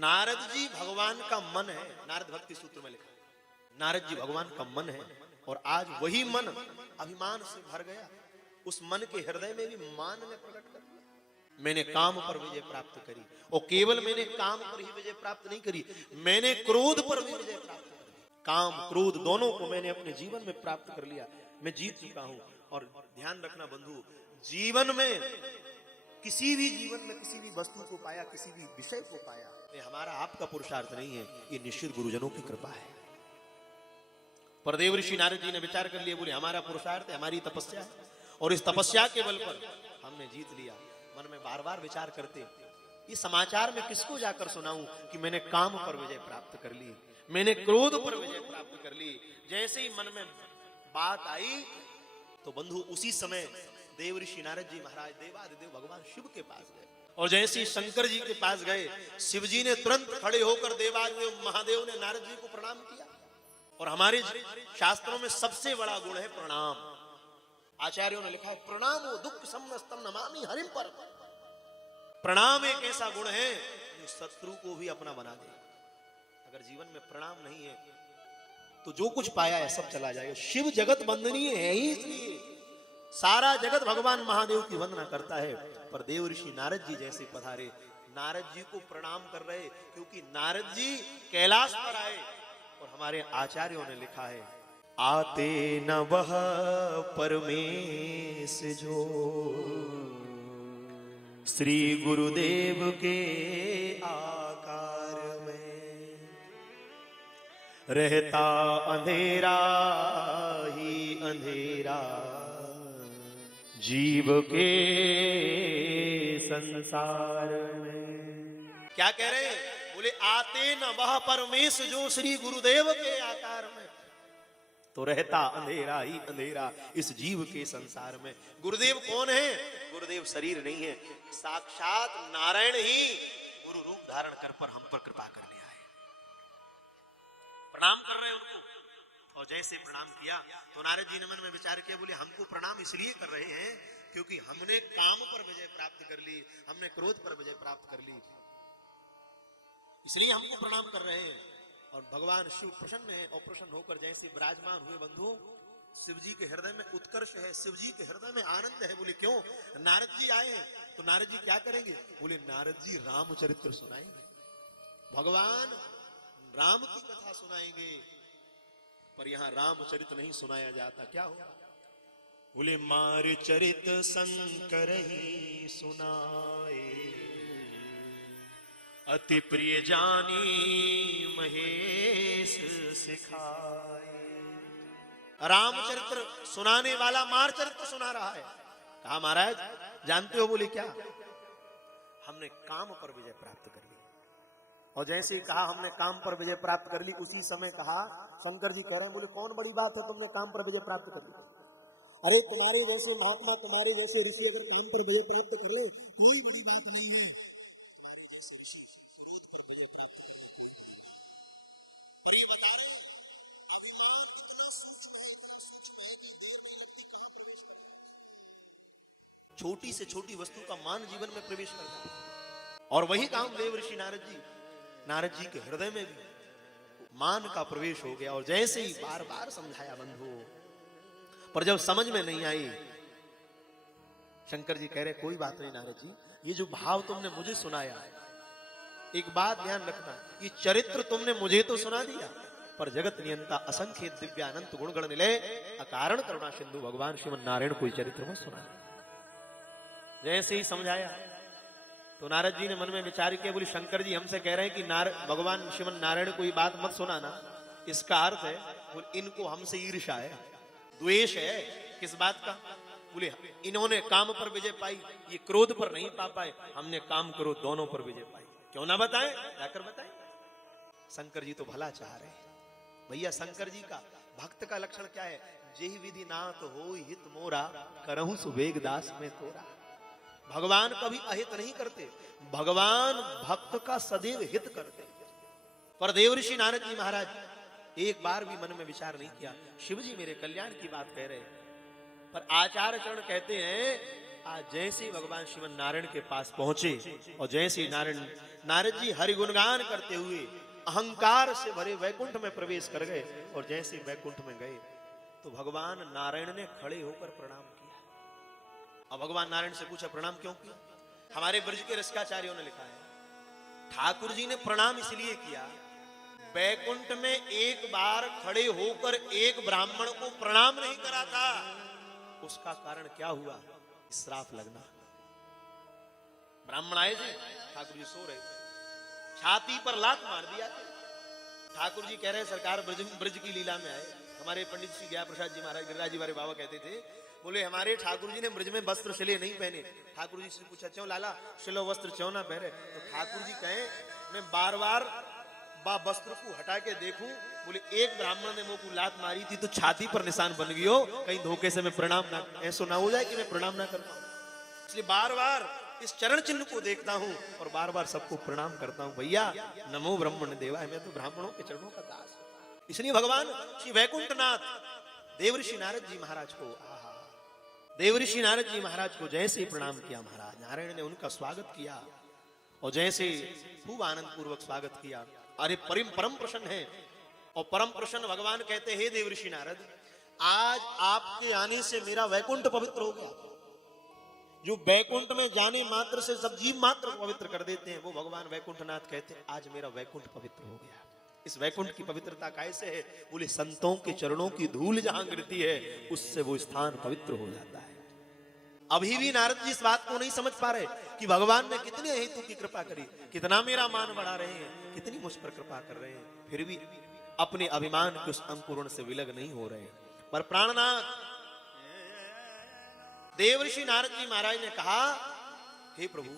नारद जी भगवान का मन है। नारद भक्ति सूत्र में लिखा, नारद जी भगवान का मन है और आज वही मन अभिमान से भर गया। उस मन के हृदय में भी मान ने प्रकट कर दिया। मैंने काम पर विजय प्राप्त करी, और केवल मैंने काम पर ही विजय प्राप्त नहीं करी, मैंने क्रोध पर भी विजय प्राप्त करी। काम क्रोध दोनों को मैंने अपने जीवन में प्राप्त कर लिया, मैं जीत चुका हूं। और ध्यान रखना बंधु, जीवन में किसी भी वस्तु को पाया, किसी भी विषय को पाया, ये हमारा आपका पुरुषार्थ नहीं है, ये निश्चित गुरुजनों की कृपा है। पर देव ऋषि नारद जी ने विचार कर लिया, बोले हमारा पुरुषार्थ है, हमारी तपस्या है, और इस तपस्या के बल पर हमने जीत लिया। मन में बार बार विचार करते, ये समाचार मैं किसको जाकर सुनाऊं कि मैंने काम पर विजय प्राप्त कर ली, मैंने क्रोध पर विजय प्राप्त कर ली। जैसे ही मन में बात आई तो बंधु उसी समय देव ऋषि नारद जी महाराज देवादिदेव भगवान शिव के पास गए, और जैसे ही शंकर जी के पास गए, शिव जी ने तुरंत खड़े होकर देवादिदेव महादेव ने नारद जी को प्रणाम किया। और हमारे शास्त्रों में सबसे बड़ा गुण है प्रणाम। आचार्यों ने लिखा है, प्रणामो दुख समस्तम नमामि हरिम पर। प्रणाम एक ऐसा गुण है जो शत्रु को भी अपना बना दे। अगर जीवन में प्रणाम नहीं है तो जो कुछ पाया है सब चला जाएगा। शिव जगत वंदनीय है ही इसलिए सारा जगत भगवान महादेव की वंदना करता है। पर देव ऋषि नारद जी जैसे पधारे, नारद जी को प्रणाम कर रहे, क्योंकि नारद जी कैलाश पर आए। और हमारे आचार्यों ने लिखा है, आते न वह परमेश जो श्री गुरुदेव के आकार में, रहता अंधेरा ही अंधेरा जीव के संसार में। क्या कह रहे हैं? बोले आते न वह परमेश जो श्री गुरुदेव के आकार में, तो रहता अंधेरा ही अंधेरा इस जीव के संसार में। गुरुदेव कौन है? गुरुदेव शरीर नहीं है, साक्षात नारायण ही गुरु रूप धारण कर पर हम पर कृपा करने आए। प्रणाम कर रहे हैं उनको। और जैसे प्रणाम किया तो नारद जी ने मन में विचार किया, बोले हमको प्रणाम इसलिए कर रहे हैं क्योंकि हमने काम पर विजय प्राप्त कर ली, हमने क्रोध पर विजय प्राप्त कर ली, इसलिए हमको प्रणाम कर रहे हैं। और भगवान शिव प्रसन्न है, और प्रसन्न होकर जैसे विराजमान हुए बंधु, शिव जी के हृदय में उत्कर्ष है, शिव जी के हृदय में आनंद है। बोले क्यों? नारद जी आए हैं तो नारद जी क्या करेंगे? बोले नारद जी रामचरित्र सुनाएंगे, भगवान राम की कथा सुनाएंगे। पर यहाँ रामचरित नहीं सुनाया जाता, क्या हो? बोले मार चरित शंकर ही सुनाए, अति प्रिय जानी महेश सिखाए। रामचरित्र सुनाने वाला मार चरित्र सुना रहा है। कहा महाराज जानते हो? बोले क्या? हमने काम पर विजय प्राप्त कर ली। और जैसे ही कहा हमने काम पर विजय प्राप्त कर ली, उसी समय कहा, शंकर जी कह रहे हैं, बोले कौन बड़ी बात है तुमने काम पर विजय प्राप्त कर ली? अरे तुम्हारे जैसे महात्मा, तुम्हारे जैसे ऋषि अगर काम पर विजय प्राप्त कर ले कोई बड़ी बात नहीं है। तुम्हारे जैसे ऋषि क्रोध पर विजय प्राप्त कर, पर ये बता रहे हैं अभिमान इतना सूक्ष्म है कि देर नहीं लगती कहां प्रवेश कर, छोटी से छोटी वस्तु का मान जीवन में प्रवेश करता है। और वही काम देव ऋषि नारद जी के हृदय में भी मान का प्रवेश हो गया। और जैसे ही बार बार समझाया बंधु, पर जब समझ में नहीं आई, शंकर जी कह रहे कोई बात नहीं नारद जी, ये जो भाव तुमने मुझे सुनाया, एक बात ध्यान रखना, ये चरित्र तुमने मुझे तो सुना दिया, पर जगत नियंता असंख्य दिव्य अनंत गुणगण निलय अकारण करुणा सिंधु भगवान श्रीमन नारायण कोई चरित्र मत सुना। जैसे ही समझाया तो नारद जी ने मन में विचार किया, बोले शंकर जी हमसे कह रहे हैं कि भगवान श्रीमन नारायण कोई बात मत सुनाना, इसका अर्थ है बोले इनको हमसे ईर्ष्या है, द्वेष है। किस बात का? बोले इन्होंने काम पर विजय पाई, ये क्रोध पर नहीं पा पाए, हमने काम क्रोध दोनों पर विजय पाई। क्यों ना बताएं? जाकर बताएं। शंकर जी तो भला चाह रहे हैं। भैया शंकर जी का भक्त का लक्षण क्या है? जेहि विधि नाथ हो हित मोरा, करहु सुवेग दास में तोरा। भगवान कभी अहित नहीं करते, भगवान भक्त का सदैव हित करते। पर देव ऋषि नारद जी महाराज एक बार भी मन में विचार नहीं किया, शिव जी मेरे कल्याण की बात कह रहे। पर आचार्य चरण कहते हैं, आज जैसे ही भगवान श्रीमन नारायण के पास पहुंचे और जैसे ही नारद जी हरि गुणगान करते हुए अहंकार से भरे वैकुंठ में प्रवेश कर गए और जैसे ही वैकुंठ में गए तो भगवान नारायण ने खड़े होकर प्रणाम किया। और भगवान नारायण से पूछा प्रणाम क्यों किया? हमारे ब्रज के रसिकाचार्यों ने लिखा है ठाकुर जी ने प्रणाम इसलिए किया, वैकुंठ में एक बार खड़े होकर एक ब्राह्मण को प्रणाम नहीं करा था, उसका कारण क्या हुआ? श्राप लगना। ब्राह्मण आए थे, ठाकुर जी सो रहे थे, छाती पर लात मार दिया। ठाकुर जी कह रहे सरकार ब्रज की लीला में आए। हमारे पंडित श्री ज्ञान प्रसाद जी महाराज गिरिराज जी वाले बाबा कहते थे, बोले हमारे ठाकुर जी ने ब्रज में वस्त्र शिले नहीं पहने। ठाकुर जी से पूछा क्यों लाला शिलो वस्त्र क्यों ना पहने? तो ठाकुर जी कहे मैं बार बार वस्त्र को हटा के देखूं, बोले एक ब्राह्मण ने मुंह को लात मारी थी तो छाती पर निशान बन गयो, कहीं धोखे से मैं प्रणाम ना ऐसा ना हो जाए कि मैं प्रणाम ना कर पाऊं। इसलिए बार बार इस चरण चिन्ह को देखता हूं और बार बार सबको प्रणाम करता हूं। भैया नमो ब्रह्मण देवाय, मैं तो ब्राह्मणों के चरणों का दास। इसलिए भगवान श्री वैकुंठनाथ देवऋषि नारद जी महाराज को देवऋषि नारद जी महाराज को जैसे प्रणाम किया, महाराज नारायण ने उनका स्वागत किया और जैसे खूब आनंद पूर्वक स्वागत किया। अरे परम प्रसन्न है और परम प्रसन्न भगवान कहते हैं देवऋषि नारद, आज आपके आने से मेरा वैकुंठ पवित्र हो गया। जो वैकुंठ में जाने मात्र से सब जीव मात्र पवित्र कर देते हैं, वो भगवान वैकुंठनाथ कहते हैं आज मेरा वैकुंठ पवित्र हो गया। इस वैकुंठ की पवित्रता कैसे है? बोले संतों के चरणों की धूल जहां गिरती है उससे वो स्थान पवित्र हो जाता है। अभी भी नारद जी इस बात को नहीं समझ पा रहे कि भगवान ने कितने हेतु की कृपा करी, कितना मेरा मान बढ़ा रहे हैं, कितनी मुझ पर कृपा कर रहे हैं, फिर भी अपने अभिमान के उस अंकुरण से विलग नहीं हो रहे। पर प्राणनाथ देवऋषि नारद जी महाराज ने कहा, हे प्रभु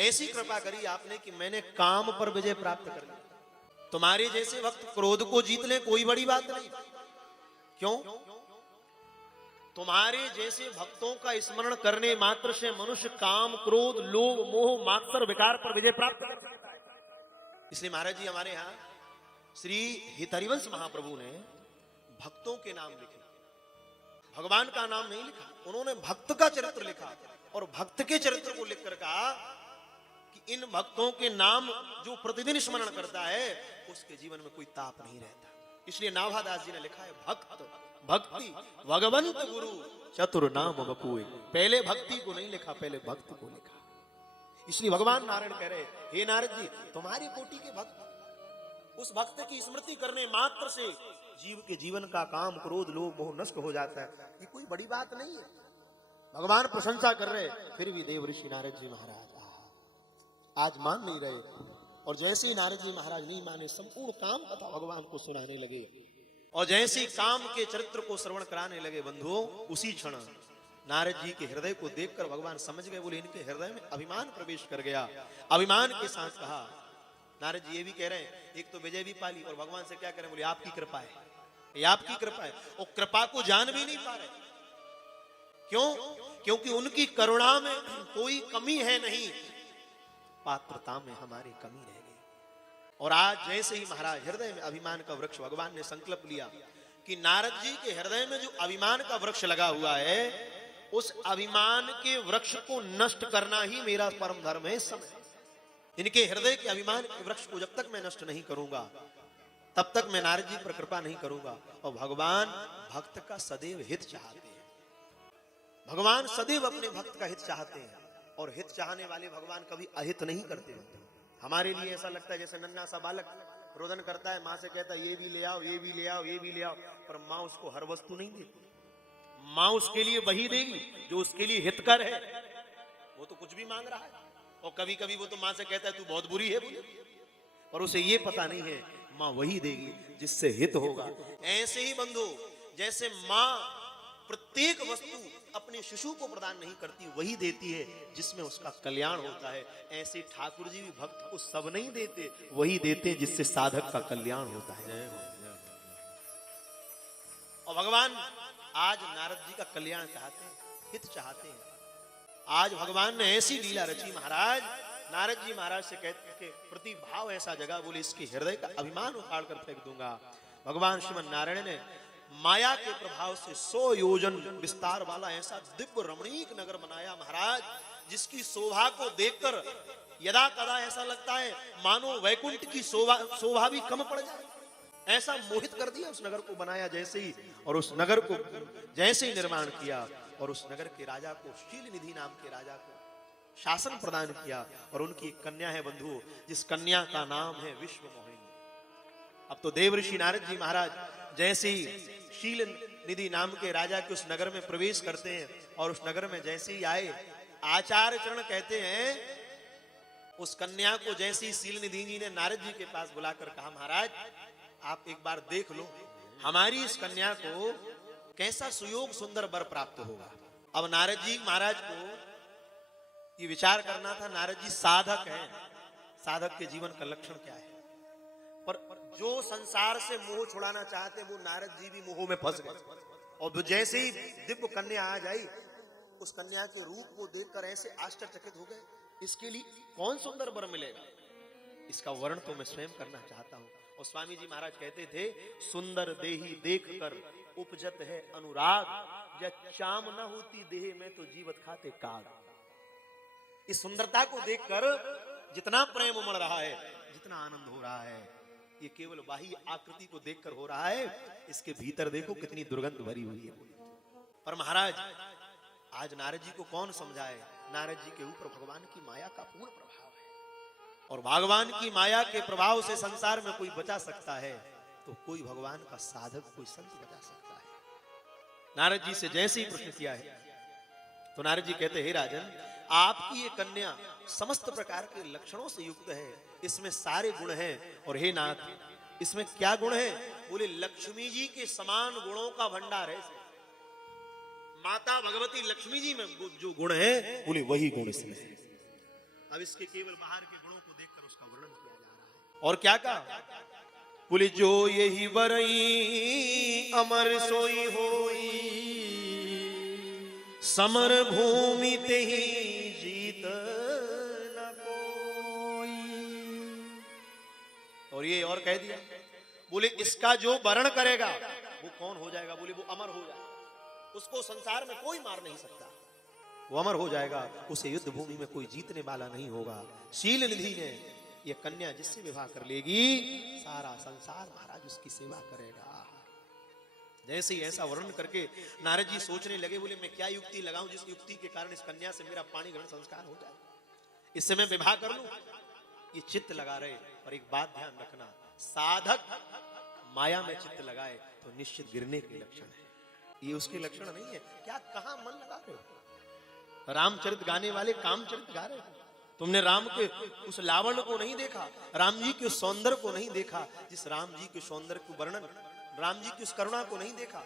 ऐसी कृपा करी आपने कि मैंने काम पर विजय प्राप्त कर ली। तुम्हारे जैसे भक्त क्रोध को जीत ले कोई बड़ी बात नहीं। क्यों? तुम्हारे जैसे भक्तों का स्मरण करने मात्र से मनुष्य काम क्रोध लोभ मोह मात्सर विकार पर विजय प्राप्त कर सकता है। इसलिए महाराज जी हमारे यहाँ श्री हितरिवंश महाप्रभु ने भक्तों के नाम लिखे, भगवान का नाम नहीं लिखा। उन्होंने भक्त का चरित्र लिखा और भक्त के चरित्र को लिखकर कहा कि इन भक्तों के नाम जो प्रतिदिन स्मरण करता है उसके जीवन में कोई ताप नहीं रहता। इसलिए नाभादास जी ने लिखा है भक्त भक्ति भगवंत गुरु चतुर नाम बपुए। पहले भक्ति को नहीं लिखा, पहले भक्त को लिखा। इसलिए भगवान नारायण कह रहे, हे नारद जी तुम्हारी कोटि के भक्त, उस भक्त की स्मृति करने मात्र से जीव के जीवन का काम क्रोध लोभ मोह नष्ट हो जाता है। ये कोई बड़ी बात नहीं है। भगवान प्रशंसा कर रहे, फिर भी देवऋषि नारद जी महाराज आज मान नहीं रहे। और जैसे ही नारद जी महाराज नहीं माने, संपूर्ण काम कथा भगवान को सुनाने लगे और जैसे ही काम के चरित्र को श्रवण कराने लगे बंधुओं, उसी क्षण नारद जी के हृदय को देखकर भगवान समझ गए, बोले इनके हृदय में अभिमान प्रवेश कर गया। अभिमान के साथ कहा, नारद जी ये भी कह रहे हैं एक तो विजय भी पाली और भगवान से क्या करें? बोले आपकी कृपा है, ये आपकी कृपा है। और कृपा को जान भी नहीं पा रहे। क्यों? क्योंकि उनकी करुणा में कोई कमी है नहीं, पात्रता में हमारी कमी रह गई। और आज जैसे ही महाराज हृदय में अभिमान का वृक्ष, भगवान ने संकल्प लिया कि नारद जी के हृदय में जो अभिमान का वृक्ष लगा हुआ है उस अभिमान के वृक्ष को नष्ट करना ही मेरा परम धर्म है। इस समय इनके हृदय के अभिमान के वृक्ष को जब तक मैं नष्ट नहीं करूंगा तब तक मैं नारद जी पर कृपा नहीं करूंगा। और भगवान भक्त का सदैव हित चाहते हैं। भगवान सदैव अपने भक्त का हित चाहते हैं और हित चाहने वाले भगवान कभी अहित नहीं करते। हमारे लिए ऐसा लगता है जैसे नन्हा सा बालक रोदन करता है, माँ से कहता है ये भी ले आओ, ये भी ले आओ, ये भी ले आओ, पर माँ उसको हर वस्तु नहीं देती। माँ उसके लिए वही देगी जो उसके लिए हितकर है। वो तो कुछ भी मांग रहा है और कभी कभी वो तो माँ से कहता है तू बहुत बुरी है बोले, और उसे ये पता नहीं है माँ वही देगी जिससे हित होगा। ऐसे ही बंधु जैसे माँ प्रत्येक वस्तु अपने शिशु को प्रदान नहीं करती, वही देती है जिसमें उसका कल्याण होता है, ऐसे ठाकुर जी भी भक्त को सब नहीं देते, वही देते जिससे साधक का कल्याण होता है। और भगवान आज नारद जी का कल्याण चाहते हैं, हित चाहते हैं। आज भगवान ने ऐसी लीला रची, महाराज नारद जी महाराज से कहते के प्रति भाव ऐसा जगह, बोले इसके हृदय का अभिमान उखाड़ कर फेंक दूंगा। भगवान श्रीमन नारायण ने माया के प्रभाव से 100 योजन विस्तार वाला ऐसा दिव्य रमणीक नगर बनाया महाराज, जिसकी शोभा को देखकर यदा कदा ऐसा लगता है मानो वैकुंठ की शोभा भी कम पड़ जाए। ऐसा मोहित कर दिया उस नगर को बनाया जैसे ही, और उस नगर को जैसे ही निर्माण किया, और उस नगर के राजा को, शील निधि नाम के राजा को शासन प्रदान किया। और उनकी एक कन्या है बंधुओं, जिस कन्या का नाम है विश्व मोहिनी। अब तो देवऋषि नारद जी महाराज जैसे ही शील निधि नाम के राजा के उस नगर में प्रवेश करते हैं, और उस नगर में जैसे ही आए, आचार्य चरण कहते हैं उस कन्या को जैसे ही शील निधि जी ने नारद जी के पास बुलाकर कहा, महाराज आप एक बार देख लो हमारी इस कन्या को कैसा सुयोग सुंदर वर प्राप्त होगा। अब नारद जी महाराज को ये विचार करना था, नारद जी साधक हैं, साधक के जीवन का लक्षण क्या है। पर जो संसार से मोह छुड़ाना चाहते वो नारद जी भी मोह में फंस गए, और जैसे ही दिव्य कन्या आ जाई, उस कन्या के रूप को देखकर ऐसे आश्चर्यचकित हो गए, इसके लिए कौन सुंदर वर मिलेगा, इसका वर्ण तो मैं स्वयं करना चाहता हूं। और स्वामी जी महाराज कहते थे, सुंदर देही देख कर उपजत है अनुराग, जब चाम न होती देह में तो जीवत खाते काग। इस सुंदरता को देखकर जितना प्रेम उमड़ रहा है, जितना आनंद हो रहा है, ये केवल बाह्य आकृति को देखकर हो रहा है, इसके भीतर देखो कितनी दुर्गंध भरी हुई है। पर महाराज आज नारद जी को कौन समझाए, नारद जी के ऊपर भगवान की माया का पूर्ण प्रभाव है, और भगवान की माया के प्रभाव से संसार में कोई बचा सकता है तो कोई भगवान का साधक, कोई संत बचा सकता है। नारद जी से जैसे ही प्रश्न किया है तो नारद जी कहते, हे राजन, आपकी ये कन्या समस्त प्रकार के लक्षणों से युक्त है, इसमें सारे गुण हैं, और हे नाथ इसमें क्या गुण है? बोले लक्ष्मी जी के समान गुणों का भंडार है। माता भगवती लक्ष्मी जी में जो गुण है, बोले वही गुण इसमें है। अब इसके केवल बाहर के गुणों को देखकर उसका वर्णन किया जा रहा है। और क्या कहा? बोले जो यही बरई अमर सोई होई, समर भूमि ते ही जीत न कोई। और ये और कह दिया, बोले इसका जो वर्ण करेगा वो कौन हो जाएगा? बोले वो अमर हो जाएगा, उसको संसार में कोई मार नहीं सकता, वो अमर हो जाएगा, उसे युद्ध भूमि में कोई जीतने वाला नहीं होगा। शील निधि ने ये कन्या जिससे विवाह कर लेगी, सारा संसार महाराज उसकी सेवा करेगा। जैसे ही ऐसा वर्णन करके नारद जी सोचने लगे, बोले मैं क्या युक्ति लगाऊं जिस युक्ति के कारण इस कन्या से मेरा पाणी ग्रहण संस्कार हो जाए, इससे मैं विवाह कर लूं। ये चित्त लगा रहे, और एक बात ध्यान रखना, साधक माया में चित्त लगाए तो निश्चित गिरने के लक्षण है, ये उसके लक्षण नहीं है। क्या कहां मन लगा रहे हो? रामचरित गाने वाले कामचरित गा रहे हो। तुमने राम के उस लावण्य को नहीं देखा, राम जी के उस सौंदर्य को नहीं देखा, जिस राम जी के सौंदर्य को वर्णन, राम जी की उस करुणा को नहीं देखा।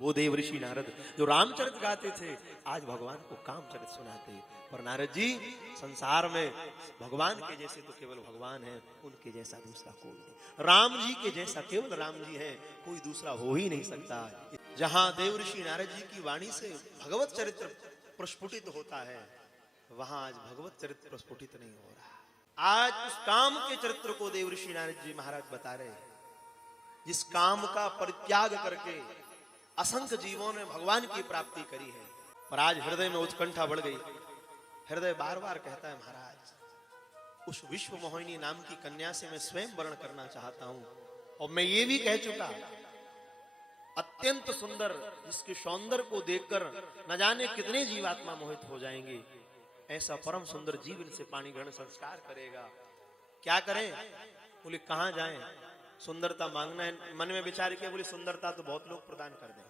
वो देवऋषि नारद जो रामचरित गाते थे, आज भगवान को कामचरित सुनाते। पर नारद जी संसार में भगवान के जैसे तो केवल भगवान है, उनके जैसा दूसरा कोई नहीं। राम जी के जैसा केवल राम जी है, कोई दूसरा हो ही नहीं सकता। जहां देवऋषि नारद जी की वाणी से भगवत चरित्र प्रस्फुटित होता है, वहां आज भगवत चरित्र प्रस्फुटित नहीं हो रहा। आज उस काम के चरित्र को देवऋषि नारद जी महाराज बता रहे हैं, जिस काम का परित्याग करके असंख्य जीवों ने भगवान की प्राप्ति करी है। पर आज हृदय में उत्कंठा बढ़ गई, हृदय बार बार कहता है, महाराज उस विश्व मोहिनी नाम की कन्या से मैं स्वयं वर्ण करना चाहता हूं। और मैं ये भी कह चुका, अत्यंत सुंदर, जिसके सौंदर्य को देखकर न जाने कितने जीवात्मा मोहित हो जाएंगे, ऐसा परम सुंदर जीव इनसे पाणी ग्रहण संस्कार करेगा। क्या करें? बोले कहां जाएं? सुंदरता मांगना है, मन में विचार किया, बोले सुंदरता तो बहुत लोग प्रदान कर दें,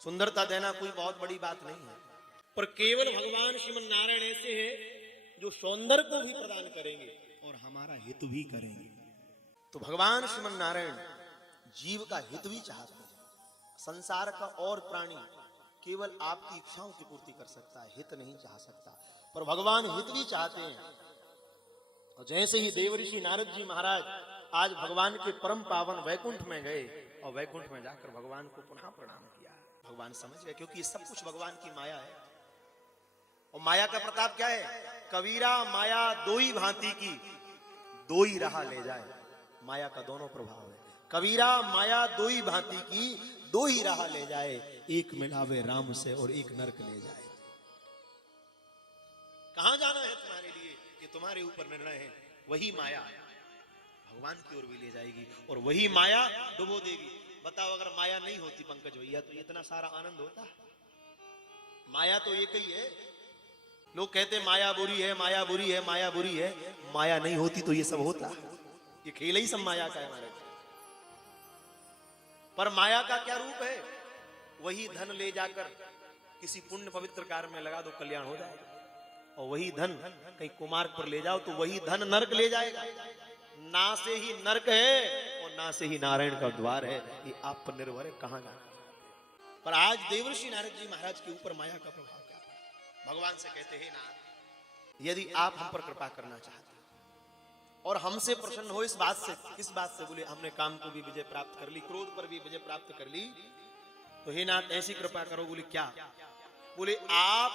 सुंदरता देना कोई बहुत बड़ी बात नहीं है, पर केवल भगवान श्रीमन नारायण ऐसे हैं जो सौंदर्य को भी प्रदान करेंगे और हमारा हित भी करेंगे। तो भगवान श्रीमन नारायण जीव का हित भी चाहते हैं। संसार का और प्राणी केवल आपकी इच्छाओं की पूर्ति कर सकता है, हित नहीं चाह सकता, पर भगवान हित भी चाहते हैं। और जैसे ही देवऋषि नारद जी महाराज आज भगवान के परम पावन वैकुंठ में गए, और वैकुंठ में जाकर भगवान को पुनः प्रणाम किया। भगवान समझ गए, क्योंकि ये सब कुछ भगवान की माया है। और माया का प्रताप क्या है? कबीरा माया दो ही भांति की, दो ही राह ले जाए। माया का दोनों प्रभाव है। कबीरा माया दो ही भांति की, दो ही राह ले जाए, एक मिलावे राम से और एक नरक ले जाए। कहां जाना है तुम्हारे लिए, ये तुम्हारे ऊपर निर्णय है। वही माया भगवान की ओर भी ले जाएगी और वही माया डुबो देगी। बताओ अगर माया नहीं होती पंकज भैया तो इतना सारा आनंद होता? माया तो एक ही है। लोग कहते माया बुरी है, माया बुरी है, माया बुरी है। माया नहीं होती तो ये सब होता? ये खेल ही सब माया का है हमारे। पर माया का क्या रूप है? वही धन ले जाकर किसी पुण्य पवित्र कार्य में लगा दो, कल्याण हो जाएगा। और वही धन कहीं कुमार्ग पर ले जाओ तो वही धन नरक ले जाएगा। ना से ही नरक है और ना से ही नारायण का द्वार है। ये आप पर निर्भर है कहां जाना। पर आज देवर्षि नारद जी महाराज के ऊपर माया का प्रभाव क्या है? भगवान से कहते हैं नारद, यदि आप हम पर कृपा करना चाहते और हमसे प्रसन्न हो इस बात से, किस बात से? बोले हमने काम को भी विजय प्राप्त कर ली, क्रोध पर भी विजय प्राप्त कर ली, तो हे नाथ ऐसी कृपा करो। बोले क्या? बोले आप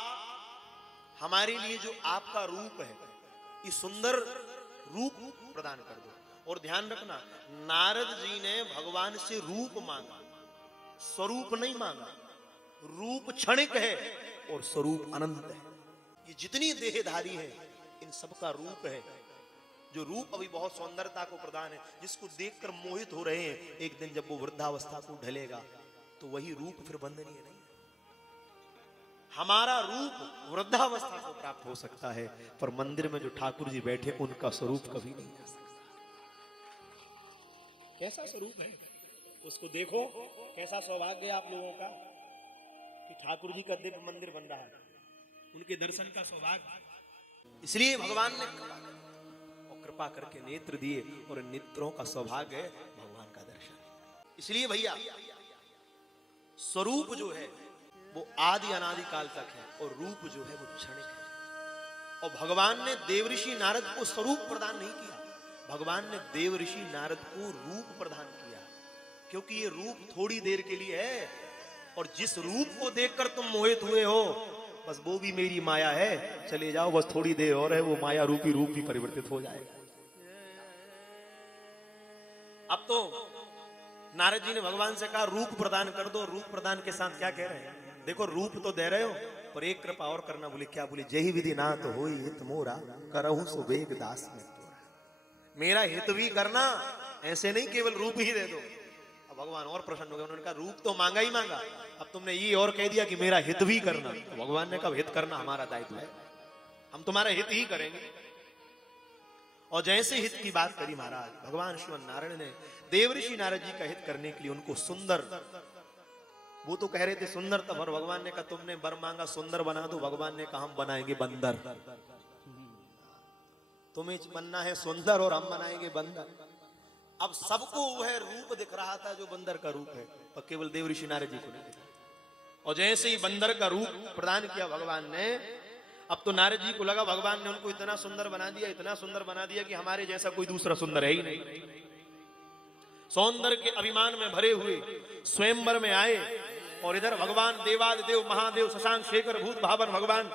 हमारे लिए जो आपका रूप है, ये सुंदर रूप प्रदान कर दो। और ध्यान रखना, नारद जी ने भगवान से रूप मांगा, स्वरूप नहीं मांगा। रूप क्षणिक है और स्वरूप अनंत है। ये जितनी देहधारी है इन सबका रूप है। जो रूप अभी बहुत सौंदर्यता को प्रदान है, जिसको देखकर मोहित हो रहे हैं, एक दिन जब वो वृद्धावस्था को ढलेगा तो वही रूप फिर वंदनीय नहीं। हमारा रूप वृद्धावस्था को प्राप्त हो सकता है, पर मंदिर में जो ठाकुर जी बैठे उनका स्वरूप कभी नहीं आ सकता। कैसा स्वरूप है उसको देखो। कैसा सौभाग्य आप लोगों का कि ठाकुर जी का दिव्य मंदिर बन रहा है, उनके दर्शन का सौभाग्य। इसलिए भगवान ने कृपा करके नेत्र दिए और नेत्रों का सौभाग्य है भगवान का दर्शन। इसलिए भैया स्वरूप जो है वो आदि अनादि काल तक है और रूप जो है वो क्षणिक है। और भगवान ने देवऋषि नारद को स्वरूप प्रदान नहीं किया, भगवान ने देवऋषि नारद को रूप प्रदान किया, क्योंकि ये रूप थोड़ी देर के लिए है। और जिस रूप को देखकर तुम मोहित हुए हो, बस वो भी मेरी माया है, चले जाओ, बस थोड़ी देर और है, वो माया रूपी रूप भी परिवर्तित हो जाएगा। अब तो नारद जी ने भगवान से कहा रूप प्रदान कर दो। रूप प्रदान के साथ क्या कह रहे हैं? देखो रूप तो दे रहे हो, पर एक कृपा और करना। बोले क्या? बोले जही विधि ना तो होई हित मोरा, करहूं सो वेग दास में तोरा। मेरा हित भी करना, ऐसे नहीं केवल रूप ही दे दो। अब भगवान और प्रसन्न हो गए। उन्होंने कहा रूप तो मांगा ही मांगा, अब तुमने ये और कह दिया कि मेरा हित भी करना। तो भगवान ने कहा हित करना हमारा दायित्व है, हम तुम्हारा हित ही करेंगे। और जैसे हित की बात करी महाराज, भगवान श्रीमन नारायण ने देवऋषि नारद जी का हित करने के लिए उनको सुंदर, वो तो कह रहे थे सुंदर तब, और भगवान ने कहा तुमने वर मांगा सुंदर बना दो। भगवान ने कहा हम बनाएंगे बंदर। तुम्हें बनना है सुंदर और हम बनाएंगे बंदर। अब सबको वह रूप दिख रहा था जो बंदर का रूप है, पर केवल देवऋषि नारद जी को नहीं दिखा। और जैसे ही बंदर का रूप प्रदान किया भगवान ने, अब तो नारद जी को लगा भगवान ने उनको इतना सुंदर बना दिया, इतना सुंदर बना दिया कि हमारे जैसा कोई दूसरा सुंदर है ही नहीं। सौंदर्य के अभिमान में भरे हुए स्वयंवर में आए और इधर भगवान देवादिदेव महादेव शशांक शेखर भूत भावन भगवान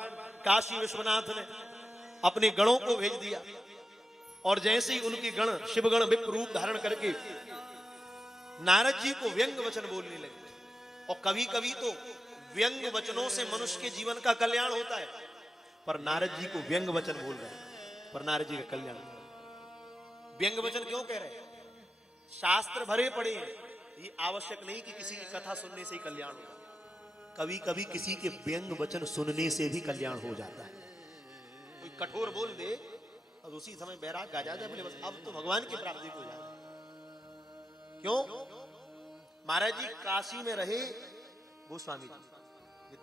काशी विश्वनाथ ने अपने गणों को भेज दिया। और जैसे ही उनके गण शिवगण विप्र रूप धारण करके नारद जी को व्यंग वचन बोलने लगे। और कभी कभी तो व्यंग वचनों से मनुष्य के जीवन का कल्याण होता है, पर नारद जी को व्यंग वचन बोल रहे हैं, पर नारद जी का कल्याण। व्यंग वचन क्यों कह रहे हैं? शास्त्र भरे पड़े हैं, ये आवश्यक नहीं कि किसी की कथा सुनने से ही कल्याण होगा। कभी कभी किसी के व्यंग वचन सुनने से भी कल्याण हो जाता है। कोई कठोर बोल दे और उसी समय बैराग आ जाता है, बोले बस अब तो भगवान की प्राप्ति हो जाती है। क्यों? महाराज जी काशी में रहे, गोस्वामी जी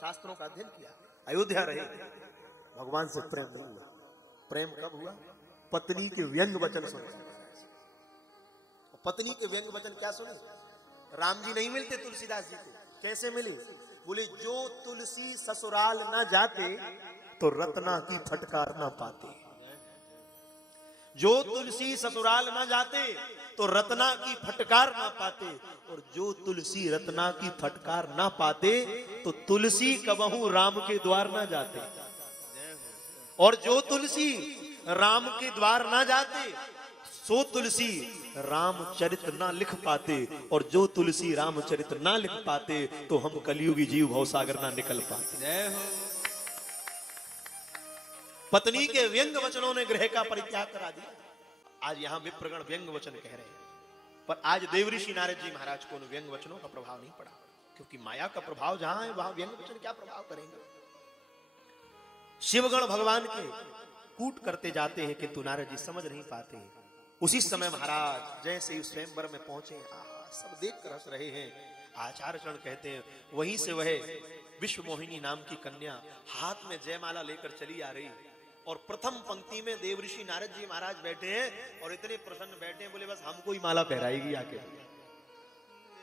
शास्त्रों का अध्ययन किया, अयोध्या रहे, भगवान से प्रेम नहीं हुआ। प्रेम कब हुआ? पत्नी के व्यंग वचन सुने। पत्नी के व्यंग वचन क्या सुने? राम जी नहीं मिलते तुलसीदास जी को, कैसे मिले? बोले जो तुलसी ससुराल ना जाते तो रत्ना की फटकार ना पाते। जो तुलसी ससुराल ना जाते तो रत्ना की फटकार ना पाते, और जो तुलसी रत्ना की फटकार ना पाते तो तुलसी कबहू राम के द्वार ना जाते। और जो तुलसी राम के द्वार ना जाते, सो तुलसी रामचरित ना लिख पाते, और जो तुलसी रामचरित ना लिख पाते तो हम कलयुगी जीव भवसागर ना निकल पाते। जय हो। पत्नी के व्यंग वचनों ने गृह का परित्याग करा दिया। आज यहां विप्रगण व्यंग वचन कह रहे हैं, पर आज देवऋषि नारद जी महाराज को उन व्यंग वचनों का प्रभाव नहीं पड़ा, क्योंकि माया का प्रभाव जहां है वहां व्यंग वचन क्या प्रभाव करेंगे। शिवगण भगवान के कूट करते जाते हैं, किंतु नारद जी समझ नहीं पाते। उसी समय महाराज जैसे ही स्वयंवर में पहुंचे, सब देख कर हंस रहे हैं। आचार्य चरण कहते हैं वहीं से वह विश्व मोहिनी नाम की कन्या हाथ में जयमाला लेकर चली आ रही, और प्रथम पंक्ति में देवऋषि नारद जी महाराज बैठे हैं और इतने प्रसन्न बैठे हैं, बोले बस हमको ही माला पहराएगी आके,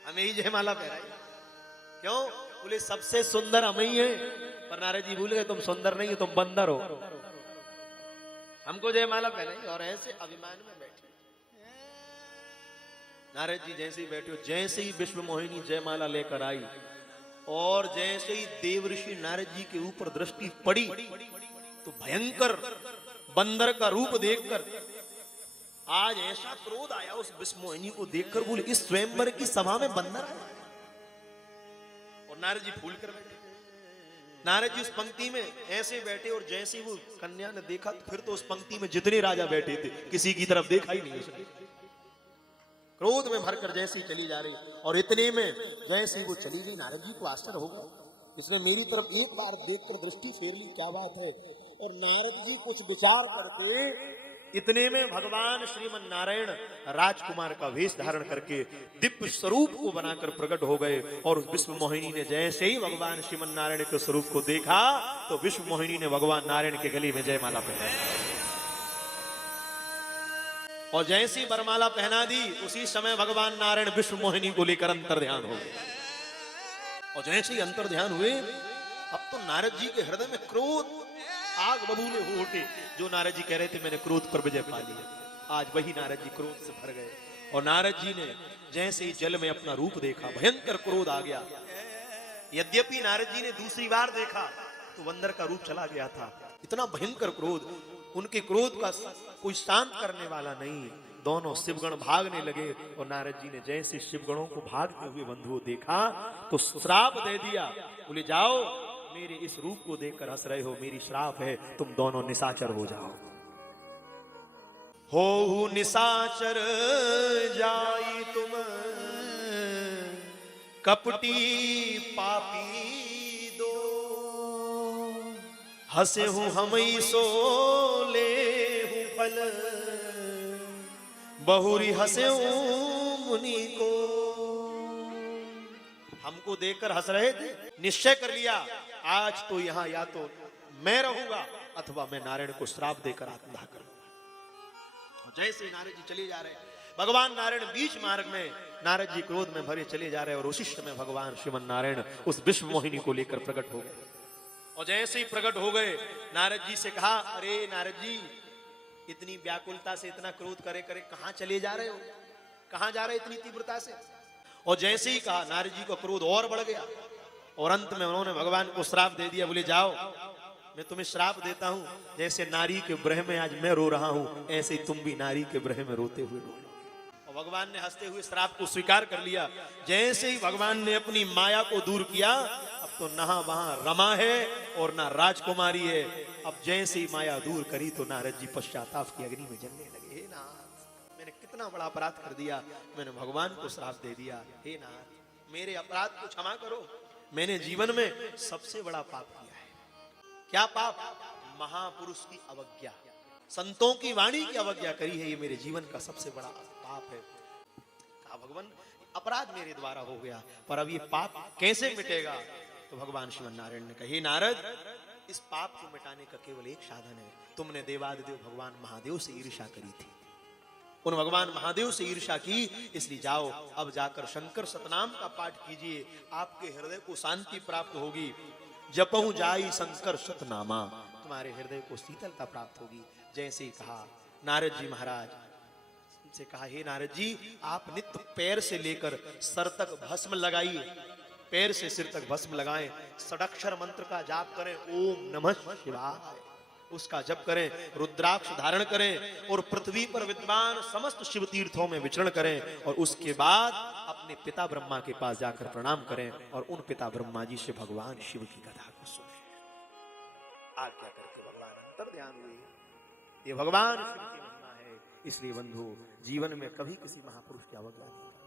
हमें ही जयमाला पहराएगी। क्यों? बोले सबसे सुंदर हम ही हैं। पर नारद जी भूल गए तुम सुंदर नहीं हो, तुम बंदर हो, हमको जयमाला पहनाई। और ऐसे अभिमान में बैठे नारद जी जैसे ही बैठे हो, जैसे ही विश्व मोहिनी जयमाला लेकर आई और जैसे ही देवऋषि नारद जी के ऊपर दृष्टि पड़ी तो भयंकर बंदर का रूप देखकर आज ऐसा क्रोध आया उस विश्व मोहिनी को देखकर, बोले इस स्वयंवर की सभा में बंदर आया। और नारद जी फूल कर बैठे। नारद जी उस पंक्ति में ऐसे बैठे और जैसे वो कन्या ने देखा तो फिर तो उस पंक्ति में जितने राजा बैठे थे किसी की तरफ देखा ही नहीं उसने। क्रोध में भरकर जैसी चली जा रही, और इतने में जैसे वो चली गई नारद जी को आश्चर्य होगा, इसने मेरी तरफ एक बार देखकर दृष्टि फेर ली, क्या बात है। और नारद जी कुछ विचार करते, इतने में भगवान श्रीमन नारायण राजकुमार का वेश धारण करके दिव्य स्वरूप को बनाकर प्रकट हो गए। और विश्व मोहिनी ने जैसे ही भगवान श्रीमन नारायण के स्वरूप को देखा तो विश्व मोहिनी ने भगवान नारायण के गले में जयमाला पहनाई, और जैसी वरमाला पहना दी उसी समय भगवान नारायण विश्व मोहिनी को लेकर अंतर ध्यान हो गए। और जैसे ही अंतर ध्यान हुए, अब तो नारद जी के हृदय में क्रोध आग बबूले हो उठे। जो नारद जी कह रहे थे मैंने क्रोध पर विजय पा लिया, आज वही नारद जी क्रोध से भर गए। और नारद जी ने जैसे ही जल में अपना रूप देखा, भयंकर क्रोध आ गया। यद्यपि नारद जी ने दूसरी बार देखा तो बंदर का रूप चला गया था। इतना भयंकर क्रोध, उनके क्रोध का कोई शांत करने वाला नहीं। दोनों शिवगण भागने लगे, और नारद जी ने जैसे शिवगणों को भागते हुए बंधुओं देखा तो श्राप दे दिया। बोले जाओ, मेरे इस रूप को देखकर हंस रहे हो, मेरी श्राप है, तुम दोनों निशाचर हो जाओ। हो निशाचर जाई तुम कपटी पापी दो, हंसे हूं हम सो ले हूं फल, बहुरी हंसे मुनि को। हमको देखकर हंस रहे थे, निश्चय कर लिया आज तो यहां या तो मैं रहूंगा अथवा मैं नारायण को श्राप देकर आत्मदाह करूंगा। जैसे नारद जी चले जा रहे, भगवान नारायण बीच मार्ग में, नारद जी क्रोध में भरे चले जा रहे, और उसी समय भगवान श्रीमन नारायण उस विश्व मोहिनी को लेकर प्रकट हो गए। और जैसे ही प्रकट हो गए, नारद जी से कहा, अरे नारद जी, इतनी व्याकुलता से, इतना क्रोध करे करे कहां चले जा रहे हो, कहां जा रहे इतनी तीव्रता से। और जैसे ही कहा, नारद जी का क्रोध और बढ़ गया, और अंत में उन्होंने भगवान को श्राप दे दिया। बोले जाओ, मैं तुम्हें श्राप देता हूं, जैसे नारी के ब्रह में आज मैं रो रहा हूं, ऐसे ही तुम भी नारी के ब्रह में रोते हुए रो। और भगवान ने हंसते हुए श्राप को स्वीकार कर लिया। जैसे ही भगवान ने अपनी माया को दूर किया, अब तो ना वहां रमा है और ना राजकुमारी है। अब जैसे ही माया दूर करी तो नारद जी पश्चाताप की अग्नि में जलने लगे। हे नाथ, मैंने कितना बड़ा अपराध कर दिया, मैंने भगवान को श्राप दे दिया। हे नाथ, मेरे अपराध को क्षमा करो, मैंने जीवन में सबसे बड़ा पाप किया है। क्या पाप? महापुरुष की अवज्ञा, संतों की वाणी की अवज्ञा करी है, ये मेरे जीवन का सबसे बड़ा पाप है। कहा भगवान, अपराध मेरे द्वारा हो गया, पर अब ये पाप कैसे मिटेगा? तो भगवान श्रीमन नारायण ने कहा, हे नारद, इस पाप को मिटाने का केवल एक साधन है। तुमने देवादिदेव भगवान महादेव से ईर्ष्या करी थी, उन भगवान महादेव से ईर्ष्या की, इसलिए जाओ अब जाकर शंकर सतनाम का पाठ कीजिए, आपके हृदय को शांति प्राप्त होगी। जपहु जाई शंकर सतनामा, तुम्हारे हृदय को शीतलता प्राप्त होगी। जैसे ही कहा, नारद जी महाराज से कहा, हे नारद जी, आप नित्य पैर से लेकर सर तक भस्म लगाइए, पैर से सिर तक भस्म लगाएं, षडाक्षर मंत्र का जाप करें, ओम नमः शिवाय। उसका जप करें, रुद्राक्ष धारण करें और पृथ्वी पर विद्वान समस्त शिव तीर्थों में विचरण करें और उसके बाद अपने पिता ब्रह्मा के पास जाकर प्रणाम करें और उन पिता ब्रह्मा जी से भगवान शिव की कथा को सुने। आज्ञा करके भगवान अंतर ध्यान हुए। ये भगवान शिव की महिमा है। इसलिए बंधु, जीवन में कभी किसी महापुरुष की अवज्ञा नहीं करना।